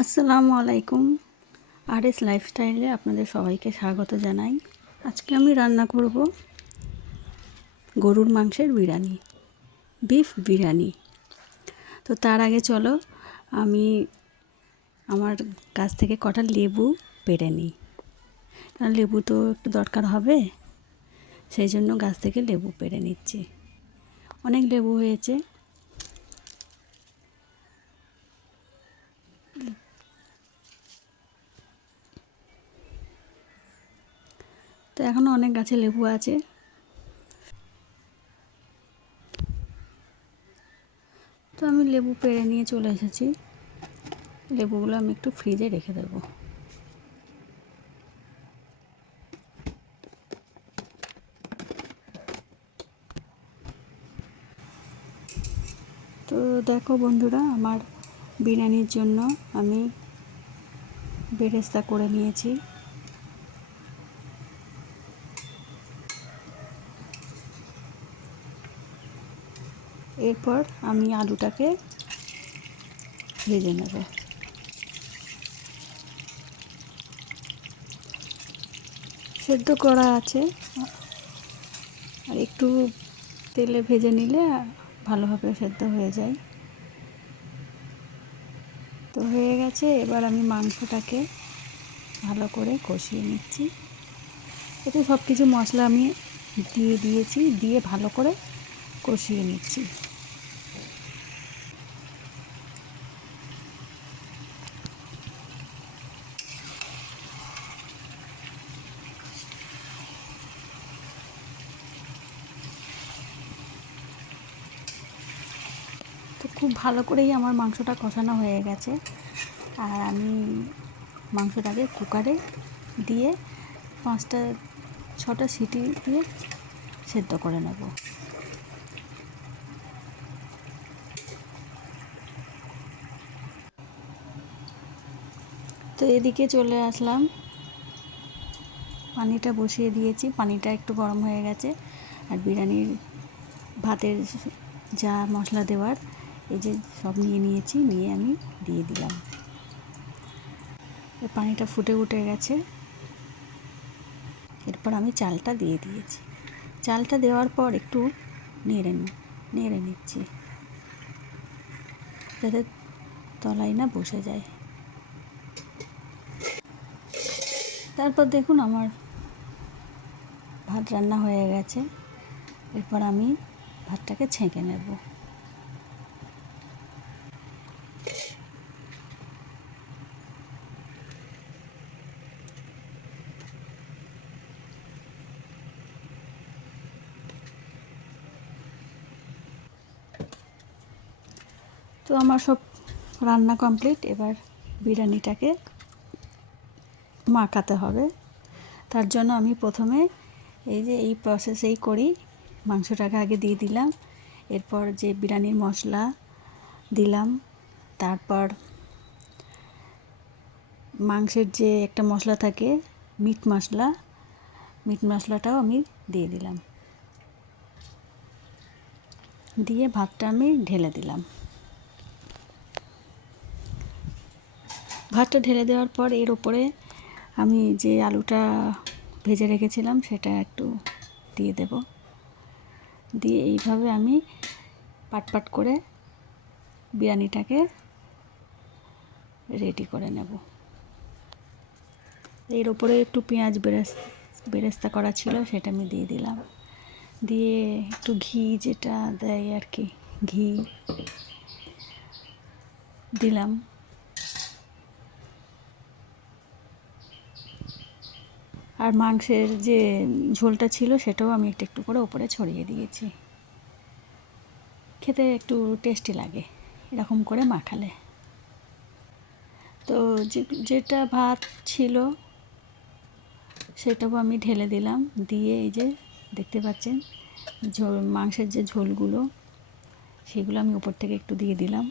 আসসালামু আলাইকুম। আরএস লাইফস্টাইলে আপনাদের সবাইকে স্বাগত জানাই। আজকে আমি রান্না করব গরুর মাংসের বিরিয়ানি, বিফ বিরিয়ানি। তো তার আগে চলো আমি আমার গাছ থেকে কটা লেবু পেড়ে নিই, কারণ লেবু তো একটু দরকার হবে, সেই জন্য গাছ থেকে লেবু পেড়ে নিচ্ছি। অনেক লেবু হয়েছে। তো এখনও অনেক গাছে লেবু আছে। তো আমি লেবু পেড়ে নিয়ে চলে এসেছি। লেবুগুলো আমি একটু ফ্রিজে রেখে দেবো। তো দেখো বন্ধুরা, আমার বিরিয়ানির জন্য আমি বেরেস্তা করে নিয়েছি। এরপর আমি আলুটাকে ভেজে নেব। সেদ্ধ করা আছে, আর একটু তেলে ভেজে নিলে ভালোভাবে সেদ্ধ হয়ে যায়। তো হয়ে গেছে। এবার আমি মাংসটাকে ভালো করে কষিয়ে নিচ্ছি। এতে সব কিছু মশলা আমি দিয়ে দিয়েছি, দিয়ে ভালো করে কষিয়ে নিচ্ছি। তো খুব ভালো করেই আমার মাংসটা কষানো হয়ে গেছে। আর আমি মাংসটাকে কুকারে দিয়ে 5-6টা সিটি দিয়ে সেদ্ধ করে নেব। তো এদিকে চলে আসলাম, পানিটা বসিয়ে দিয়েছি। পানিটা একটু গরম হয়ে গেছে। আর বিরিয়ানির ভাতের যা মশলা দেওয়ার, এই যে সব নিয়েছি, নিয়ে আমি দিয়ে দিলাম। পানিটা ফুটে উঠে গেছে। এরপর আমি চালটা দিয়ে দিয়েছি। চালটা দেওয়ার পর একটু নেড়ে নিচ্ছি, যাতে তলায় না বসে যায়। তারপর দেখুন আমার ভাত রান্না হয়ে গেছে। এরপর আমি ভাতটাকে ছেঁকে নেব। তো আমার সব রান্না কমপ্লিট। এবার বিরিয়ানিটাকে মাখাতে হবে। তার জন্য আমি প্রথমে এই প্রসেসেই করি। মাংসটাকে আগে দিয়ে দিলাম, এরপর যে বিরিয়ানির মশলা দিলাম, তারপর মাংসের যে একটা মশলা থাকে মিট মশলাটাও আমি দিয়ে দিলাম, দিয়ে ভাতটা আমি ঢেলে দিলাম। ভাতটা ঢেলে দেওয়ার পর এর উপরে আমি যে আলুটা ভেজে রেখেছিলাম সেটা একটু দিয়ে দেব। দিয়ে এইভাবে আমি পাট করে বিরিয়ানিটাকে রেডি করে নেব। এর উপরে একটু পেঁয়াজ বেরেস্তা করা ছিল, সেটা আমি দিয়ে দিলাম। দিয়ে একটু ঘি, যেটা দেয় আর কি, ঘি দিলাম। আর মাংসের যে ঝোলটা ছিল সেটাও আমি একটু করে উপরে ছড়িয়ে দিয়েছি। খেতে একটু টেস্টি লাগে এরকম করে মাখালে। তো যেটা ভাত ছিল সেটাও আমি ঢেলে দিলাম। দিয়ে এই যে দেখতে পাচ্ছেন মাংসের যে ঝোলগুলো, সেগুলো আমি উপর থেকে একটু দিয়ে দিলাম।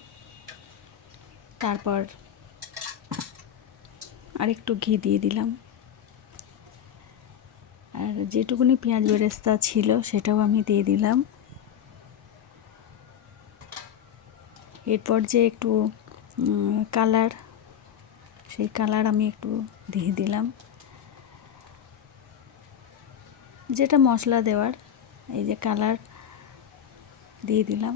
তারপর আরেকটু ঘি দিয়ে দিলাম। আর যেটুকুনি পেঁয়াজ বেরেস্তা ছিল সেটাও আমি দিয়ে দিলাম। এরপর যে একটু কালার সেই কালার আমি একটু দিয়ে দিলাম, যেটা মশলা দেওয়ার। এই যে কালার দিয়ে দিলাম,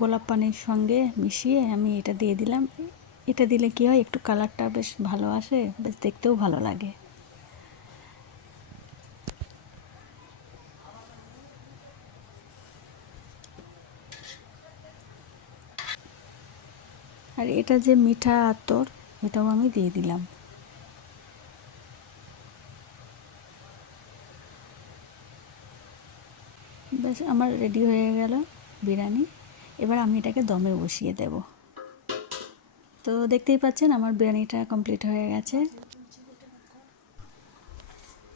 গোলাপ পানির সঙ্গে মিশিয়ে আমি এটা দিয়ে দিলাম। এটা দিলে কি হয়, একটু কালারটা বেশ ভালো আসে, বেশ দেখতেও ভালো লাগে। আর এটা যে মিঠা আতর, এটাও আমি দিয়ে দিলাম। বেশ আমার রেডি হয়ে গেল বিরিয়ানি। এবার আমি এটাকে দমে বসিয়ে দেব। তো দেখতেই পাচ্ছেন আমার বিরিয়ানিটা কমপ্লিট হয়ে গেছে।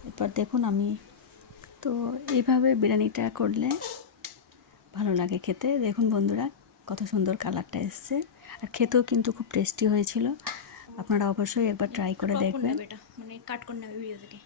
এরপর দেখুন আমি তো এইভাবে বিরিয়ানিটা করলে ভালো লাগে খেতে। দেখুন বন্ধুরা, কত সুন্দর কালারটা এসছে, আর খেতেও কিন্তু খুব টেস্টি হয়েছিল। আপনারা অবশ্যই একবার ট্রাই করে দেখবেন। মানে কাট করে নেবে ভিডিও থেকে।